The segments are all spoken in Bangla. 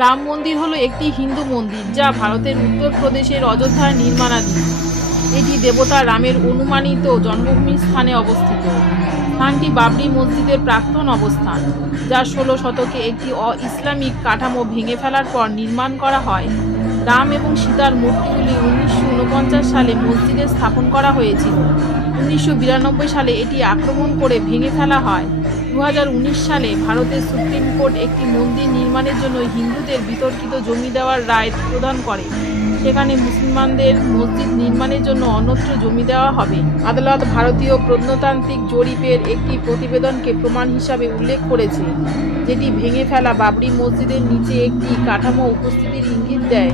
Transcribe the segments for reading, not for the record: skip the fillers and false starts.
রাম মন্দির হলো একটি হিন্দু মন্দির যা ভারতের উত্তরপ্রদেশের অযোধ্যার নির্মাণাধীন। এটি দেবতা রামের অনুমানিত জন্মভূমি স্থানে অবস্থিত। স্থানটি বাবরি মসজিদের প্রাক্তন অবস্থান, যা 16 শতকে একটি ইসলামিক কাঠামো ভেঙে ফেলার পর নির্মাণ করা হয়। রাম এবং সীতার মূর্তিগুলি 1949 সালে মসজিদে স্থাপন করা হয়েছিল। 1992 সালে এটি আক্রমণ করে ভেঙে ফেলা হয়। 2019 সালে ভারতের সুপ্রিম কোর্ট একটি মন্দির নির্মাণের জন্য হিন্দুদের বিতর্কিত জমি দেওয়ার রায় প্রদান করে। সেখানে মুসলমানদের মসজিদ নির্মাণের জন্য অন্যত্র জমি দেওয়া হবে। আদালত ভারতীয় প্রত্নতাত্ত্বিক জরিপের একটি প্রতিবেদনকে প্রমাণ হিসাবে উল্লেখ করেছে, যেটি ভেঙে ফেলা বাবরি মসজিদের নিচে একটি কাঠামো উপস্থিতির ইঙ্গিত দেয়,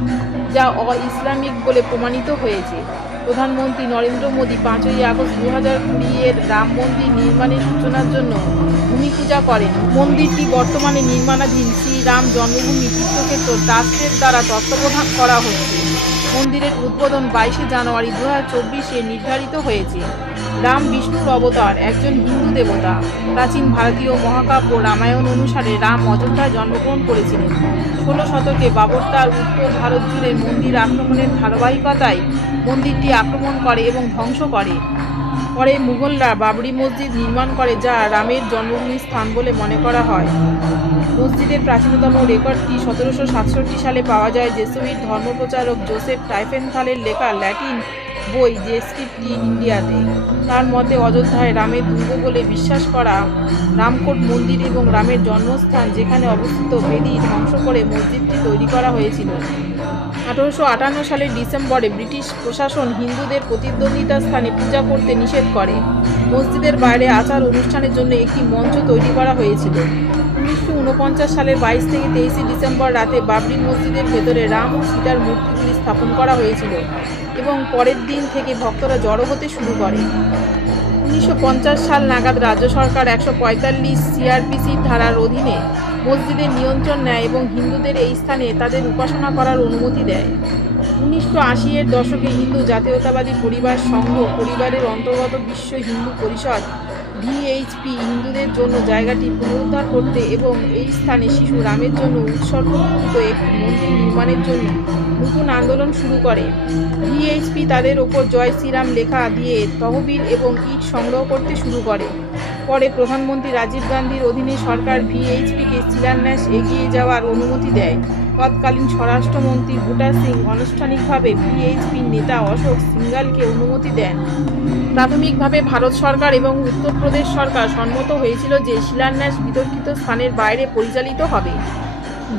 যা ইসলামিক বলে প্রমাণিত হয়েছে। প্রধানমন্ত্রী নরেন্দ্র মোদী 5ই আগস্ট 2020 রাম মন্দির নির্মাণের সূচনার জন্য ভূমি পূজা করেন। মন্দিরটি বর্তমানে নির্মাণাধীন শ্রীরাম জন্মভূমি তীর্থক্ষেত্র ট্রাস্টের দ্বারা তত্ত্বাবধান করা হচ্ছে। মন্দিরের উদ্বোধন 22 জানুয়ারি 2024 নির্ধারিত হয়েছে। রাম বিষ্ণুর অবতার, একজন হিন্দু দেবতা। প্রাচীন ভারতীয় মহাকাব্য রামায়ণ অনুসারে রাম অযোধ্যায় জন্মগ্রহণ করেছিলেন। 16 শতকে বাবর তার উত্তর ভারত জুড়ে মন্দির আক্রমণের ধারাবাহিকতায় মন্দিরটি আক্রমণ করে এবং ধ্বংস করে। পরে মুঘলরা বাবরি মসজিদ নির্মাণ করে, যা রামের জন্মভূমি স্থান বলে মনে করা হয়। মসজিদের প্রাচীনতম রেকর্ডটি 1767 সালে পাওয়া যায়। জেসুইট ধর্মপ্রচারক জোসেফ টাইফেনথালের লেখা ল্যাটিন বই যে স্ক্রিপ্টটি ইন্ডিয়াতে। তার মতে অযোধ্যায় রামের দুর্গ বলে বিশ্বাস করা রামকোট মন্দির এবং রামের জন্মস্থান যেখানে অবস্থিত বেদি ধ্বংস করে মসজিদটি তৈরি করা হয়েছিল। 1858 সালের ডিসেম্বরে ব্রিটিশ প্রশাসন হিন্দুদের প্রতিদ্বন্দ্বিতার স্থানে পূজা করতে নিষেধ করে। মসজিদের বাইরে আচার অনুষ্ঠানের জন্য একটি মঞ্চ তৈরি করা হয়েছিল। 1949 সালের 22 থেকে 23 ডিসেম্বর রাতে বাবরি মসজিদের ভেতরে রাম ও সীতার মূর্তিগুলি স্থাপন করা হয়েছিল এবং পরের দিন থেকে ভক্তরা জড়ো হতে শুরু করে। 1950 সাল নাগাদ রাজ্য সরকার 145 সিআরপিসির ধারার অধীনে মসজিদের নিয়ন্ত্রণ নেয় এবং হিন্দুদের এই স্থানে তাদের উপাসনা করার অনুমতি দেয়। 1980-এর দশকে হিন্দু জাতীয়তাবাদী পরিবার সংঘ পরিবারের অন্তর্গত বিশ্ব হিন্দু পরিষদ ভিএইচপি হিন্দুদের জন্য জায়গাটি পুনরুদ্ধার করতে এবং এই স্থানে শিশু রামের জন্য উৎসর্গীকৃত একটি মন্দির নির্মাণের জন্য নতুন আন্দোলন শুরু করে। ভিএইচপি তাদের ওপর জয় শ্রীরাম লেখা দিয়ে তহবিল এবং ইট সংগ্রহ করতে শুরু করে। পরে প্রধানমন্ত্রী রাজীব গান্ধীর অধীনে সরকার ভিএইচপিকে শিলান্যাস এগিয়ে যাওয়ার অনুমতি দেয়। তৎকালীন স্বরাষ্ট্রমন্ত্রী বুটা সিং আনুষ্ঠানিকভাবে ভিএইচপির নেতা অশোক সিঙ্গালকে অনুমতি দেন। প্রাথমিকভাবে ভারত সরকার এবং উত্তরপ্রদেশ সরকার সম্মত হয়েছিল যে শিলান্যাস বিতর্কিত স্থানের বাইরে পরিচালিত হবে।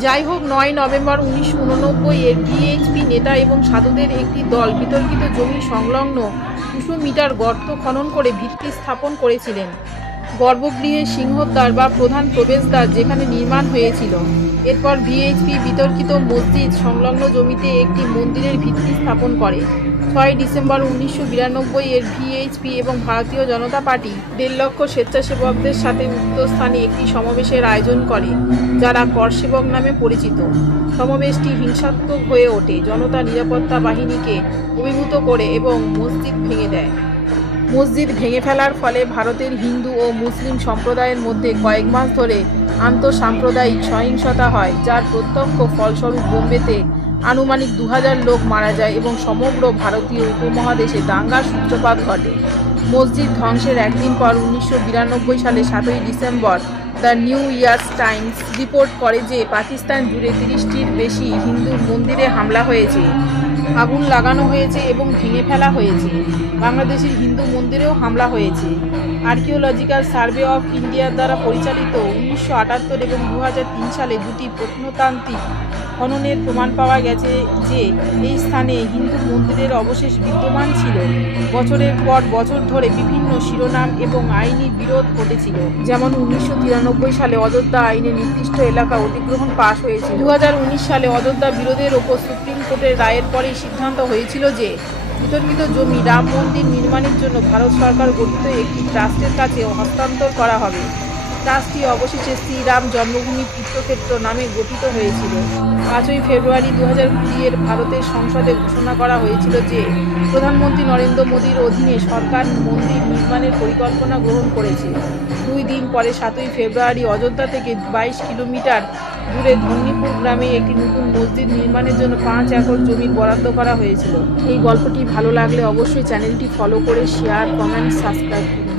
যাই হোক, 9 নভেম্বর 1989-এর ভিএইচপি নেতা এবং সাধুদের একটি দল বিতর্কিত জমি সংলগ্ন 200 মিটার গর্ত খনন করে ভিত্তি স্থাপন করেছিলেন। গর্ভগৃহের সিংহদ্বার বা প্রধান প্রবেশদ্বার যেখানে নির্মাণ হয়েছিল। এরপর ভিএইচপি বিতর্কিত মসজিদ সংলগ্ন জমিতে একটি মন্দিরের ভিত্তি স্থাপন করে। 6 ডিসেম্বর 1992-এর ভিএইচপি এবং ভারতীয় জনতা পার্টি 1.5 লক্ষ স্বেচ্ছাসেবকদের সাথে উক্ত স্থানে একটি সমাবেশের আয়োজন করে, যারা করসেবক নামে পরিচিত। সমাবেশটি হিংসাত্মক হয়ে ওঠে, জনতা নিরাপত্তা বাহিনীকে অভিভূত করে এবং মসজিদ ভেঙে দেয়। মসজিদ ভেঙে ফেলার ফলে ভারতের হিন্দু ও মুসলিম সম্প্রদায়ের মধ্যে কয়েক মাস ধরে আন্তঃসাম্প্রদায়িক সহিংসতা হয়, যার প্রত্যক্ষ ফলস্বরূপ বোম্বেতে আনুমানিক 2000 লোক মারা যায় এবং সমগ্র ভারতীয় উপমহাদেশে দাঙ্গার সূত্রপাত ঘটে। মসজিদ ধ্বংসের একদিন পর 1992 সালে 7ই December The New York Times report করে যে পাকিস্তান জুড়ে 30টির বেশি হিন্দু মন্দিরে হামলা হয়েছে, আগুন লাগানো হয়েছে এবং ভেঙে ফেলা হয়েছে। বাংলাদেশের হিন্দু মন্দিরেও হামলা হয়েছে। আর্কিওলজিক্যাল সার্ভে অফ ইন্ডিয়ার দ্বারা পরিচালিত 1978 এবং 2003 সালে দুটি প্রত্নতাত্ত্বিক খননের প্রমাণ পাওয়া গেছে যে এই স্থানে হিন্দু মন্দিরের অবশেষ বিদ্যমান ছিল। বছরের পর বছর ধরে বিভিন্ন শিরোনাম এবং আইনি বিরোধ ঘটেছিল, যেমন 1993 সালে অযোধ্যা আইনে নির্দিষ্ট এলাকা অধিগ্রহণ পাশ হয়েছিল। 2019 সালে অযোধ্যা বিরোধের ওপর সুপ্রিম কোর্টের রায়ের পরেই সিদ্ধান্ত হয়েছিল যে বিতর্কিত জমি রাম মন্দির নির্মাণের জন্য ভারত সরকার গঠিত একটি ট্রাস্টের কাছে হস্তান্তর করা হবে। ট্রাস্টটি অবশেষে শ্রীরাম জন্মভূমি তীর্থক্ষেত্র নামে গঠিত হয়েছিল। 5ই ফেব্রুয়ারি 2020-এর ভারতের সংসদে ঘোষণা করা হয়েছিল যে প্রধানমন্ত্রী নরেন্দ্র মোদীর অধীনে সরকার মন্দির নির্মাণের পরিকল্পনা গ্রহণ করেছে। 2 দিন পরে 7ই ফেব্রুয়ারি অযোধ্যা থেকে 22 কিলোমিটার দূরে ধন্যীপুর গ্রামে একটি নতুন মসজিদ নির্মাণের জন্য 5 একর জমি বরাদ্দ করা হয়েছিল। এই গল্পটি ভালো লাগলে অবশ্যই চ্যানেলটি ফলো করে শেয়ার, কমেন্ট, সাবস্ক্রাইব করুন।